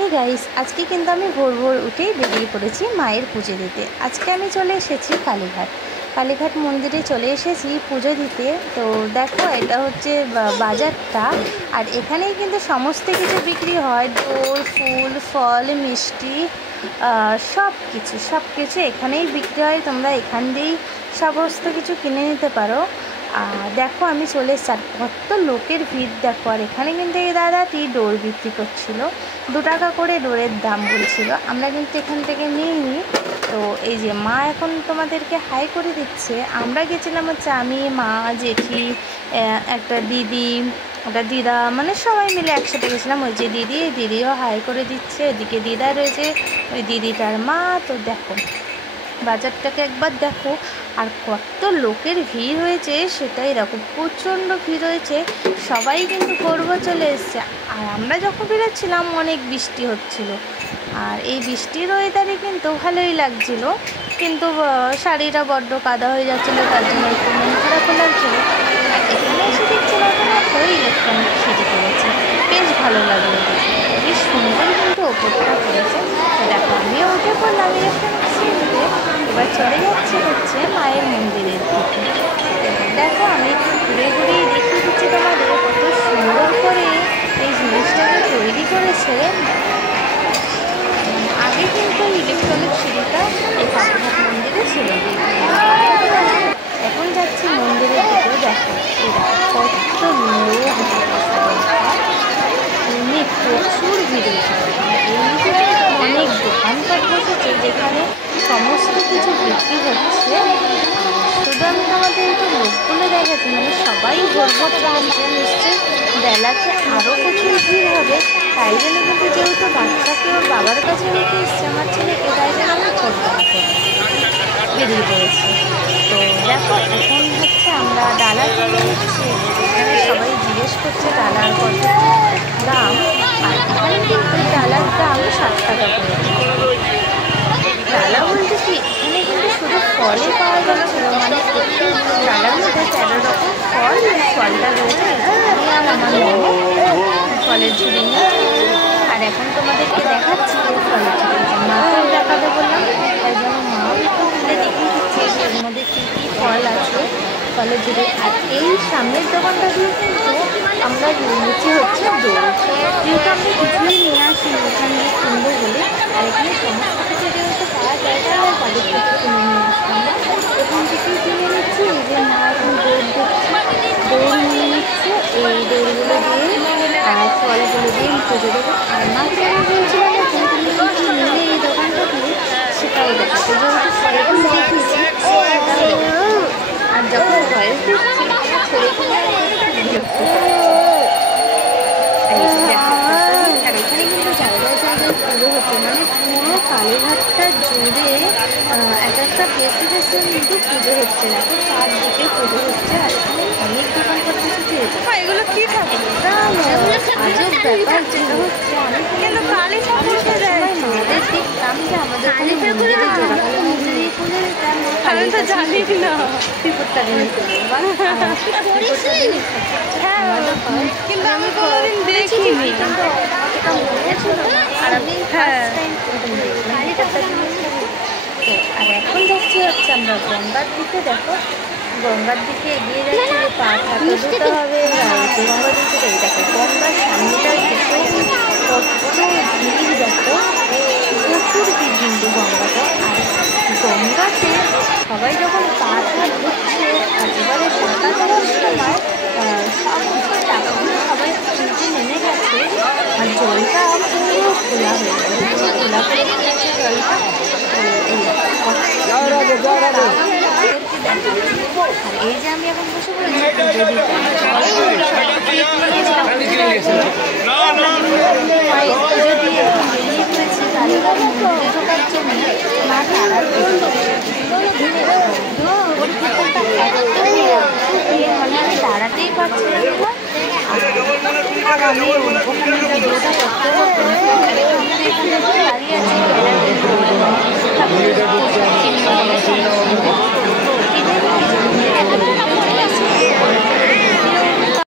Hey guys, আজকে কিন্তু আমি ভোর ভোর উঠেই বেরিয়ে পড়েছি মায়ের পুজো দিতে। আজকে আমি চলে এসেছি কালীঘাট মন্দিরে চলে এসেছি পুজো দিতে। তো দেখো, এটা হচ্ছে বাজারটা, আর এখানেই কিন্তু সমস্ত কিছু বিক্রি হয়। দোল, ফুল, ফল, মিষ্টি, সব কিছু এখানেই বিক্রি হয়। তোমরা এখান দিয়েই সমস্ত কিছু কিনে নিতে পারো। দেখো, আমি চলে এসেছি, আর কত লোকের ভিড় দেখো। আর এখানে কিন্তু এই দাদাটি ডোর বিক্রি করছিল, 2 টাকা করে ডোরের দাম বলছিল। আমরা কিন্তু এখান থেকে নিইনি। তো এই যে মা এখন তোমাদেরকে হাই করে দিচ্ছে। আমরা গেছিলাম হচ্ছে আমি, মা, জেঠি, একটা দিদি, একটা দিদা, মানে সবাই মিলে একসাথে গেছিলাম। ওই যে দিদিও হাই করে দিচ্ছে, ওদিকে দিদা রয়েছে, ওই দিদিটার মা। তো দেখো, বাজারটাকে একবার দেখো, আর কত লোকের ভিড় হয়েছে সেটাই দেখো। প্রচণ্ড ভিড় হয়েছে, সবাই কিন্তু গর্ব চলে এসছে। আর আমরা যখন বেরোচ্ছিলাম অনেক বৃষ্টি হচ্ছিল, আর এই বৃষ্টির ওয়েদারে কিন্তু ভালোই লাগছিল, কিন্তু শাড়িটা বড্ড কাদা হয়ে যাচ্ছিলো, তার জন্য একটু মন খারাপও লাগছিলো। আর এখানে এসে দেখছিলাম ওই ইলেকট্রনিক সিঁড়ি করেছে, বেশ ভালো লাগলো দেখে, বেশ সুন্দর কিন্তু ওপরটা করেছে। তো দেখো, আমিও উঠে পড়লাম ইলেকট্রনিক সিঁড়িতে। এবার চলে যাচ্ছে হচ্ছে মায়ের মন্দিরের দিকে। দেখো, আমি একটু ঘুরে ঘুরেই দেখিয়ে দিচ্ছি তোমাদের কত সুন্দর করে এই জিনিসটাকে তৈরি করেছে। আগে কিন্তু ইলেকট্রনিক সিঁড়িটা এই কালীঘাট মন্দিরে ছিল, এখন যাচ্ছি মন্দিরের দিকে। দেখো কত লোক, প্রচুর ভিড় হয়েছে। অনেক দোকানপাট বসেছে যেখানে সমস্ত কিছু বিক্রি হচ্ছে। শুধু আমি তোমাদেরকে লোকগুলো দেখাচ্ছি, মানে সবাই ভোর চলেছে। নিশ্চয়ই বেলাতে আরও প্রচুর ভিড় হবে, তাই জন্য কিন্তু যেহেতু বাচ্চাকে ওর বাবার কাছে রেখে এসছে আমার ছেলেকে, তাই জন্য আমি বেরিয়ে পড়েছি। তো দেখো, এখন হচ্ছে আমরা ডালা কিনে নিচ্ছি। এখানে সবাই জিজ্ঞেস করছে ডালার কত দাম, আর এখানে কিন্তু ডালার দাম 7 টাকা করে। ডালা বলতে কি, এখানে কিন্তু শুধু ফলে পাওয়া যাচ্ছিল, মানে একটু ডালার মধ্যে 13 রকম ফল, ফলটা রয়েছে এখানে। আর আমার ফলের ঝুড়ি নিয়ে, আর এখন তোমাদেরকে দেখাচ্ছি ফলের ঝুড়ি। মাকেও দেখাতে বললাম, তাই জন্য মাও একটু খুলে দেখিয়ে দিচ্ছে এর মধ্যে কী কী ফল আছে, ফলের ঝুড়ি। আর এই সামনের দোকানটা দিয়ে কিন্তু আমরা নিচে হচ্ছে দোল, যেহেতু আমরা কিছুই নিয়ে আসি এখান দিয়ে কিনবো বলে। আর এখানে সমস্ত কিছু যেহেতু পাওয়া যায়, তাহলে তাদের থেকে কিনে নিয়ে আসতাম না, এখান থেকেই কিনে নিচ্ছি। এই যে মা এখন দৌড় দিচ্ছে, দৌড় নিয়ে নিচ্ছে, এই দৌড়গুলো দিয়ে আর ফলগুলো দিয়ে পুজো দেবো। আর মাকে আমি বলছিলাম এখন তুমি কী নিলে এই দোকানটা দিয়ে, সেটাও দেখাতে, যেহেতু ফলগুলো দেখিয়েছি সেটাও দেখাতে। আর যখন বয়স দিচ্ছি ছেলেগুলো আর এখানে কিন্তু জায়গায় পুজো হচ্ছে, মানে পুরো কালীঘাটটা জুড়ে এক একটা প্লেসে কিন্তু পুজো হচ্ছে। দেখো, চারদিকে পুজো হচ্ছে, আর এখানে অনেক দোকানপত্র কিছু হচ্ছে। এগুলো কি থাকে? আজব ব্যাপার যেটা হচ্ছে, আমি কিন্তু মাদের দেখতাম যে আমাদের মন্দিরে জোড়াকালী মন্দিরে পুজো দিতাম, আমি তো জানি না বিপদটা দিন, কিন্তু আমি কোনোদিন দেখিনি, কিন্তু অতটা মনে ছিল না। আর আমি ফার্স্ট টাইম আর এখন যাচ্ছি হচ্ছে আমরা গঙ্গার দিকে। দেখো, গঙ্গার দিকে এগিয়ে যাচ্ছি, যে পা হাতে দিতে হবে। গঙ্গার দিকে দেখো, গঙ্গার সামনেটা দেখো কত ভিড়, দেখো প্রচুর ভিড় কিন্তু গঙ্গাটা। আর গঙ্গাতে সবাই যখন পা ধুচ্ছে, আর এবারে পাতা করার সময় সমস্ত টাকাগুলো সবাই তুলতে নেমে গেছে, আর জলটা পুরো খোলা হয়ে গেছে, খোলা করে দিয়েছে জলটা। আর এই যে আমি এখন বসে পড়েছি পুজো দিতে। মায়ের পুজো দিয়ে বেরিয়ে পড়েছি কালীঘাট মন্দিরে ঢোকার জন্য। মা তারার মানে আমি দাঁড়াতেই পারছিলাম না, আর আমি ওখানে ভিডিওটা করতে হতো। দাঁড়িয়ে আছি